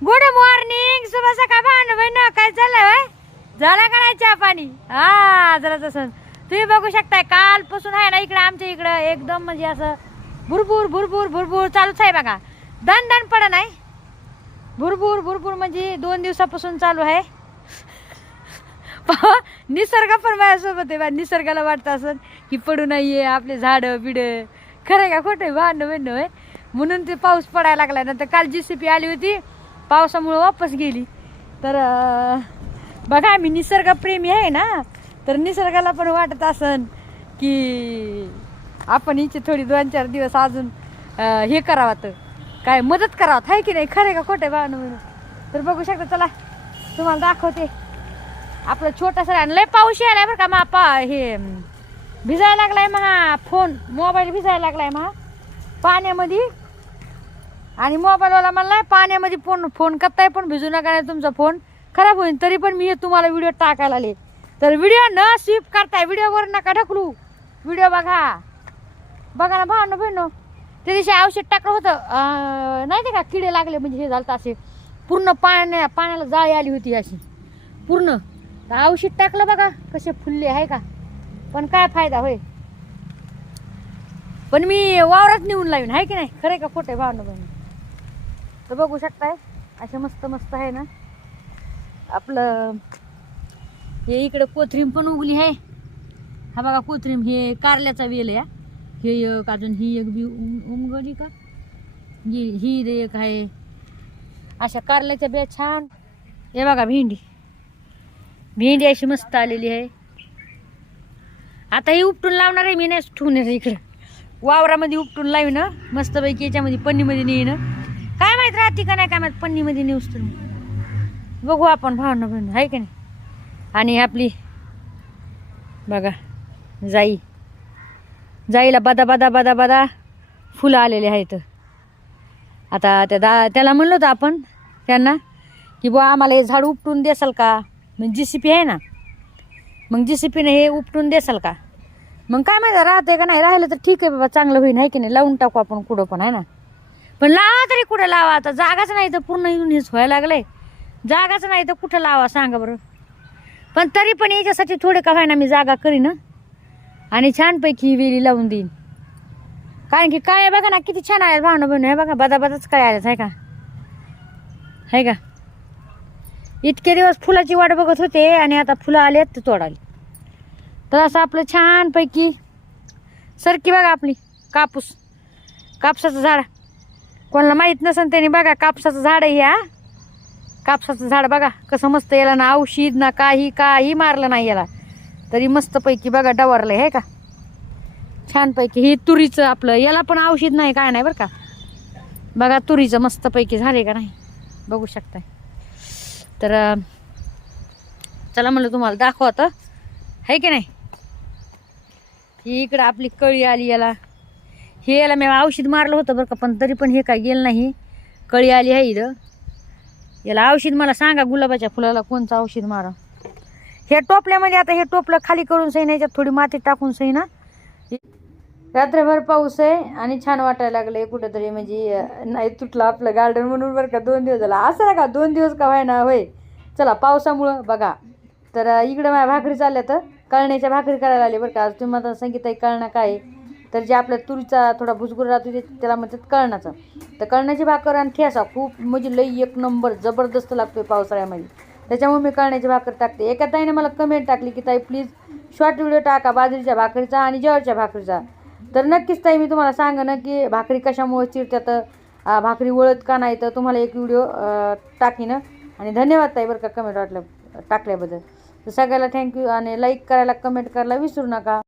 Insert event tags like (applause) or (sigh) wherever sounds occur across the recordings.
Good morning शुभ सकाळ भांड बहिण काय चाललंय झाला का नाही चहा पाणी हा जरा तसं तुम्ही बघू शकताय कालपासून आहे ना इकडं आमच्या इकडं एकदम म्हणजे असं भुरभूर भुरभूर भुरभूर चालूच आहे बघा दण दण पड नाही भुरभूर भुरभूर म्हणजे दोन दिवसापासून चालू आहे निसर्ग पण माझ्यासोबत आहे बा निसर्गाला वाटतं असं की पडू नाहीये आपले झाडं बिड. खरं का खोटं आहे? बहिण होय? म्हणून ते पाऊस पडायला लागला नंतर काल जी सी पी आली होती. पावसामुळं वापस गेली. तर बघा मी निसर्गप्रेमी आहे ना तर निसर्गाला पण वाटत असन की आपण हिची थोडी दोन चार दिवस अजून हे करावं तर. काय मदत करावं आहे की नाही? खरं का खोटं बाण म्हणून? तर बघू शकता चला तुम्हाला दाखवते. आपलं छोटासा आणि लय पाऊस यायला बरं का मा पा हे भिजायला लागलाय महा फोन मोबाईल भिजायला लागलाय महा. पाण्यामध्ये आणि मोबाईलवाला म्हणलाय पाण्यामध्ये फोन फोन करताय पण भिजू नका नाही तुमचा फोन. खराब होईल तरी पण मी हे तुम्हाला व्हिडिओ टाकायला आले. तर व्हिडिओ न स्विप करताय व्हिडिओवर नका ढकलू. व्हिडिओ बघा. बघा ना भावना बहिण त्या दिवशी औषध टाकलं होतं. नाही ते का किडे लागले म्हणजे हे झालं असे. पूर्ण पाण्या पाण्याला जाळी आली होती अशी. पूर्ण. औषध टाकलं बघा कसे फुलले आहे का. पण काय फायदा होय. पण मी वावरात नेऊन लावीन आहे की नाही. खरं का खोटं आहे भावना बहिणी तर बघू शकताय अशा मस्त मस्त आहे ना. आपलं हे इकडं कोथरीम पण उगली आहे. हा बघा कोथरीम हे कारल्याचा वेल आहे हे. एक अजून ही एक बी उम- उमगली का? ही ही एक आहे. अशा कारल्याच्या बिया छान. हे बघा भेंडी. भेंडी अशी मस्त आलेली आहे. आता ही उपटून लावणार आहे मी नाही ठेवणार इकडं. वावरामध्ये उपटून लावी ना मस्तपैकी याच्यामध्ये पन्नीमध्ये नेईन. काय माहीत राहते का नाही काय माहीत पन्नीमध्ये न्यूज तर बघू आपण भावना बहिण आहे का नाही? आणि आपली बघा जाई. जाईला बदा बदा बदा बदा फुलं आलेले आहेत. आता त्या दा त्याला म्हणलो होतं आपण त्यांना की बुवा आम्हाला हे झाड उपटून देसाल का? मग जी सी पी आहे ना. मग जी सी पीने हे उपटून देसाल का? मग काय माहिती राहते का नाही? राहिलं तर ठीक आहे बाबा चांगलं होईल आहे की नाही? लावून टाकू आपण कुठं पण आहे ना? पण लावा तरी कुठं लावा आता. जागाच नाही तर पूर्ण येऊन हेच व्हायला लागलंय. जागाच नाही तर कुठं लावा सांगा बरं. पण तरी पण याच्यासाठी थोडं का व्हायना मी जागा करीन आणि छानपैकी ही वेली लावून देईन. कारण की काय आहे बघा ना किती छान आहेत भावना बहिणी. हे बघा बदा बदाच काय आल्याच आहे का? आहे का? इतके दिवस फुलाची वाट बघत होते आणि आता फुलं आले तर तोडाली तर असं आपलं छानपैकी सरकी बघा आपली कापूस कापसाचं झाड. कोणाला माहीत नसेल त्यांनी बघा कापसाचं झाड आहे कापसाचं झाड बघा कसं मस्त याला ना औषध ना काही काही मारलं नाही याला. तरी मस्तपैकी बघा डवारलं आहे का? छानपैकी हे तुरीचं आपलं याला पण औषध नाही काय नाही बरं का? बघा तुरीचं मस्तपैकी झाले का नाही? बघू शकताय. तर चला म्हणलं तुम्हाला दाखवतं. आहे की नाही? ही इकडं आपली कळी आली याला. हे याला मी औषध मारलं होतं बरं का पण तरी पण हे काय गेलं नाही. कळी आली आहे इथं. याला औषध मला सांगा गुलाबाच्या फुलाला कोणतं औषध मारा. हे टोपल्यामध्ये म्हणजे आता हे टोपलं खाली करून सही याच्यात थोडी माती टाकून सही ना. रात्रभर पाऊस आहे आणि छान वाटायला लागलं आहे कुठंतरी म्हणजे नाही तुटलं आपलं गार्डन म्हणून बरं का दोन दिवस झाला. असं ना का दोन दिवस का व्हायना होय. चला पावसामुळं बघा. तर इकडं माझ्या भाकरी चालल्या तर कळण्याच्या भाकरी करायला आली बरं का. तुम्ही मला सांगितलं कळणं काय आहे? तर जे आपल्या तुरीचा थोडा भुसगुर राहतो ते त्याला म्हणतात कळणाचं. तर कळण्याची भाकर आणि ठेसा खूप म्हणजे लई एक नंबर जबरदस्त लागतोय पावसाळ्यामध्ये. त्याच्यामुळे मी कळण्याची भाकर टाकते. एका ताईने मला कमेंट टाकली की ताई प्लीज शॉर्ट व्हिडिओ टाका बाजरीच्या भाकरीचा आणि ज्वारीच्या भाकरीचा. तर नक्कीच ताई मी तुम्हाला सांगा ना की भाकरी कशामुळे चिरत्यात भाकरी वळत का नाही तर तुम्हाला एक व्हिडिओ टाकीन. आणि धन्यवाद ताई बरं का कमेंट वाटलं टाकल्याबद्दल. तर सगळ्याला थँक्यू आणि लाईक करायला कमेंट करायला विसरू नका.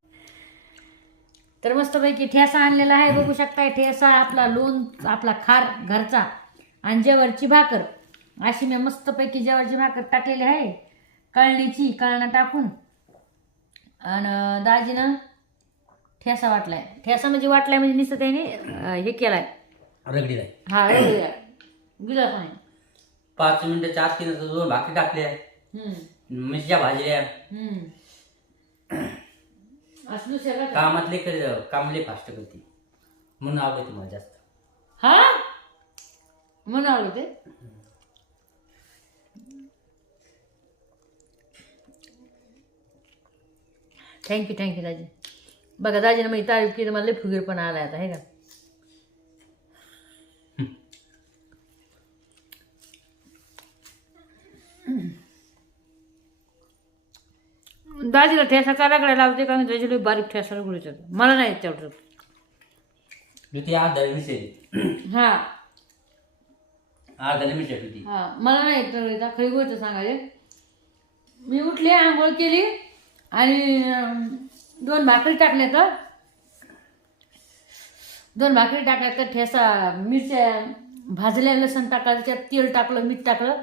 तर मस्तपैकी ठेसा आणलेला आहे. बघू शकताय ठेसा आपला लोण आपला खार घरचा आणि जेवरची भाकर. अशी मी मस्तपैकी जेवरची भाकर टाकलेली आहे. कळणीची कळणं टाकून. आणि दाजीनं ठेसा वाटलाय. ठेसा म्हणजे वाटलाय म्हणजे नुसतं त्याने अं, हे केलाय. रगडीला आहे. हा. गिलास नाही पाच मिनिटाच्या आत तिनं दोन भाकरी टाकल्या. हम्म, मिरच्या भाजल्या. हम्म. असलो कामातले कर- कामले फास्ट करते. म्हणून आवडते मला जास्त. हा? म्हणून आवडते? थँक्यू थँक्यू दाजी. बघा दाजीने मी तारीफ केली मला लय फुगीर पण आला आता आहे का? दाजीला ठेसा काढाकडे लावते कारण त्याची लई बारीक ठेसा येतो मला नाही येत तेवढं. हा. हा. मला नाही येत खरी गोष्ट सांगायचे. मी उठले आंघोळ केली आणि अं, दोन भाकरी टाकल्या तर. दोन भाकरी टाकल्या तर ठेसा मिरच्या भाजल्या लसण टाकलं त्याच्यात तेल टाकलं मीठ टाकलं.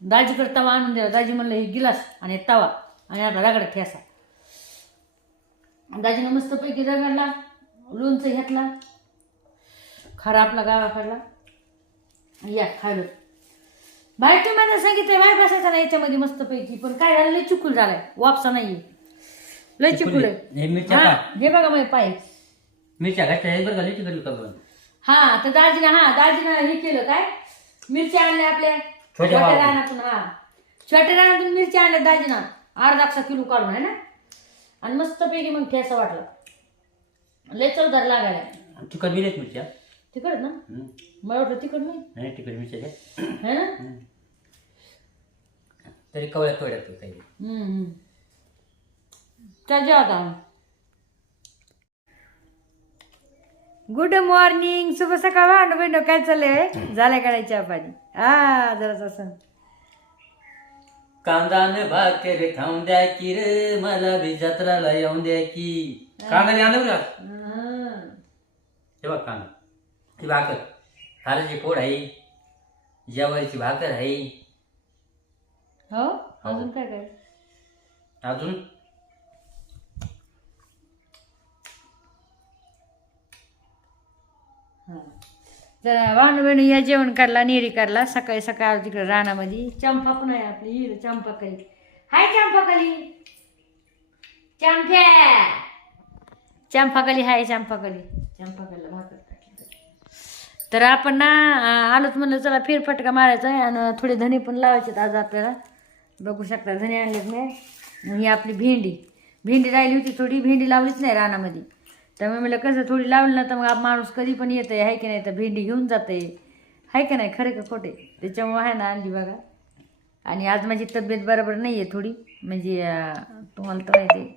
दाजीकडे तवा आणून दिला. दाजी म्हणलं हे गिलास आणि हे तवा. आणि रगडा ठेसा. दाजीनं मस्तपैकी रगडला लोणचं घेतला खरा आपला गावाकडला या खायला बाहेर तुम्ही मला सांगितलं बाहेर बसायचा नाही याच्यामध्ये मस्तपैकी पण काय झालं लय चुकूल झालाय. वापसा नाहीये. लय चुकूल आहे. हे मिरच्या हा, हे बघा माझे पाय. मिरच्या घातल्या आहेत बरं का लई तिखट करून हा तर दाजीनं हा दाजीनं हे केलं काय? मिरच्या आणल्या आपल्या. छोट्या वाटी. रानातून हा. छोट्या रानातून मिरच्या आणल्या दाजीनं. अर्धा किलो काढून आहे ना? आणि मस्तपैकी मग ठेसा वाटला. लय चवदार लागायला. तिखट बिलेत मिरच्या तिकड ना? हम्म. मला वाटलं तिकड नाही. नाही तिखट मिरच्या द्या है ना? तरी कवळ्यात कवळ्यात काही. हम्म, हम्म. चल जेवा आता. गुड मॉर्निंग शुभ सकाळ. भांड बहिण काय चाललंय? (clears throat) झाल्या काढायची पाणी? हा जरा असं. कांदा न भाकर खाऊन द्या की रे मला बी जत्राला येऊन द्या की. कांदा बी आणलं बरं का? हे. बघ कांदा. ही भाकर. हाराची पोड आहे. ज्वारीची भाकर आहे. हो? अजून? काय काय? अजून? जरा भांड या जेवण काढला नेरी काढला सकाळी सकाळ तिकडे रानामध्ये. चंपा पण आहे आपली हिर चंपा कली हाय चंपा कली चंप्या. चंपा कली हाय चंपा कली चंपा कलीला भाकर तर आपण ना आलोच म्हणलं चला फेरफटका मारायचा आहे आणि थोडे धने पण लावायचे आज आपल्याला. बघू शकता धने आणलेत नाही. ही आपली भेंडी. भेंडी राहिली होती थोडी भेंडी लावलीच नाही रानामध्ये. त्यामुळे मला कसं थोडी लावलं ना तर मग माणूस कधी पण येतं आहे की नाही तर भेंडी घेऊन जाते आहे का नाही खरे का खोटे? त्याच्यामुळं आहे ना आणली बघा. आणि आज माझी तब्येत बरोबर नाही आहे थोडी. म्हणजे तुम्हाला तर माहिती आहे.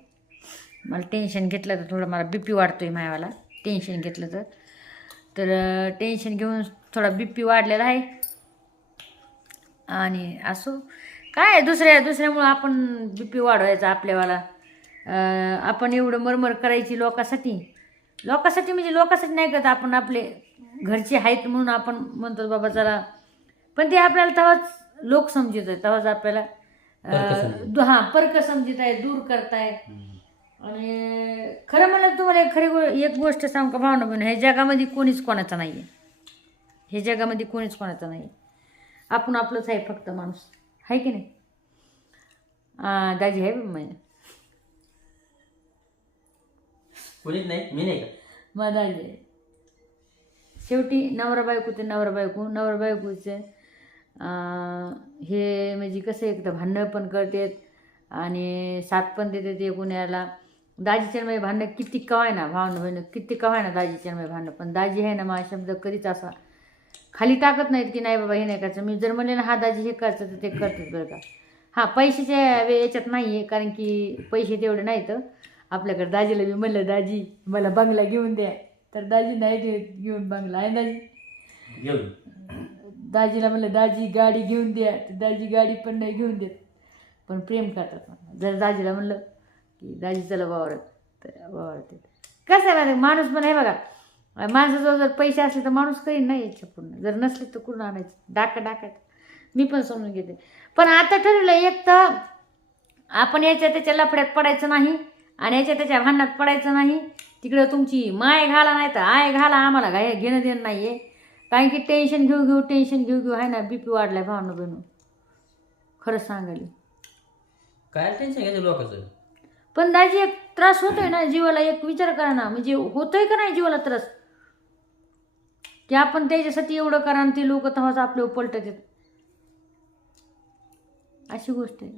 मला टेन्शन घेतलं तर थोडं मला बी पी वाढतो आहे मायावाला. टेन्शन घेतलं तर. तर टेन्शन घेऊन थोडा बी पी वाढलेला आहे. आणि असो. काय दुसऱ्या दुसऱ्यामुळं आपण बी पी वाढवायचा आपल्यावाला. आपण एवढं मरमर करायची लोकांसाठी. लोकांसाठी म्हणजे लोकांसाठी नाही करत आपण आपले घरचे आहेत म्हणून आपण म्हणतो बाबा चला पण ते आपल्याला तेव्हाच लोक समजत आहे तेव्हाच आपल्याला हां परक समजत आहे दूर करताय. आणि खरं मला तुम्हाला एक खरी गो एक गोष्ट सांगू का भावना बहिणी? हे जगामध्ये कोणीच कोणाचं नाही आहे हे जगामध्ये कोणीच कोणाचं नाही आपण आपलंच आहे फक्त माणूस. आहे की नाही? दाजी आहे बा माझ्या कोणीच नाही मी नाही का? मग दाजी शेवटी नवरा बायको ते नवरा बायको नवरा बायकोचे हे म्हणजे कसं एकदा भांडणं पण करतात आणि साथ पण देतात एकूण याला दाजीच्या माझे भांडणं किती कवाय ना भावनं बहिणं किती कवाय ना दाजीच्या माझे भांडणं. पण दाजी आहे ना माझा शब्द कधीच असा खाली टाकत नाहीत की नाही बाबा हे नाही करायचं. मी जर म्हणले ना हा दाजी हे करायचं तर ते करतात बरं का. हां पैशाच्या याच्यात नाही आहे कारण की पैसे तेवढे नाहीत. आपल्याकडे दाजीला मी म्हणलं दाजी मला बंगला घेऊन द्या. तर दाजी नाही देत घेऊन बंगला आहे दाजी घेऊन. दाजीला म्हणलं दाजी गाडी घेऊन द्या. तर दाजी गाडी पण नाही घेऊन देत. पण प्रेम करतात. जर दाजीला म्हणलं की दाजी चला वावरत. तर वावरत कसं आहे? माणूस पण आहे बघा. माणसाजवळ जर पैसे असले तर माणूस करीन नाही इच्छा पूर्ण जर नसले तर कुठून आणायचं? डाका डाकायचं मी पण समजून घेते. पण आता ठरवलं एक तर आपण याच्या त्याच्या लफड्यात पडायचं नाही. आणि याच्या त्याच्या भांडणात पडायचं नाही. तिकडं तुमची माय घाला नाही तर आय घाला आम्हाला काय घेणं देणं नाही आहे कारण की टेन्शन घेऊ घेऊ टेन्शन घेऊ घेऊ आहे ना बी पी वाढलाय भावना बहिणू खरंच सांगायला. काय टेन्शन घ्यायचं लोकांचं? पण दाजी एक त्रास होतोय ना जीवाला एक विचार करा ना. म्हणजे होतोय का नाही जीवाला त्रास? की आपण त्याच्यासाठी एवढं करा आणि ते लोक तेव्हाच आपले पलटत येत अशी गोष्ट आहे.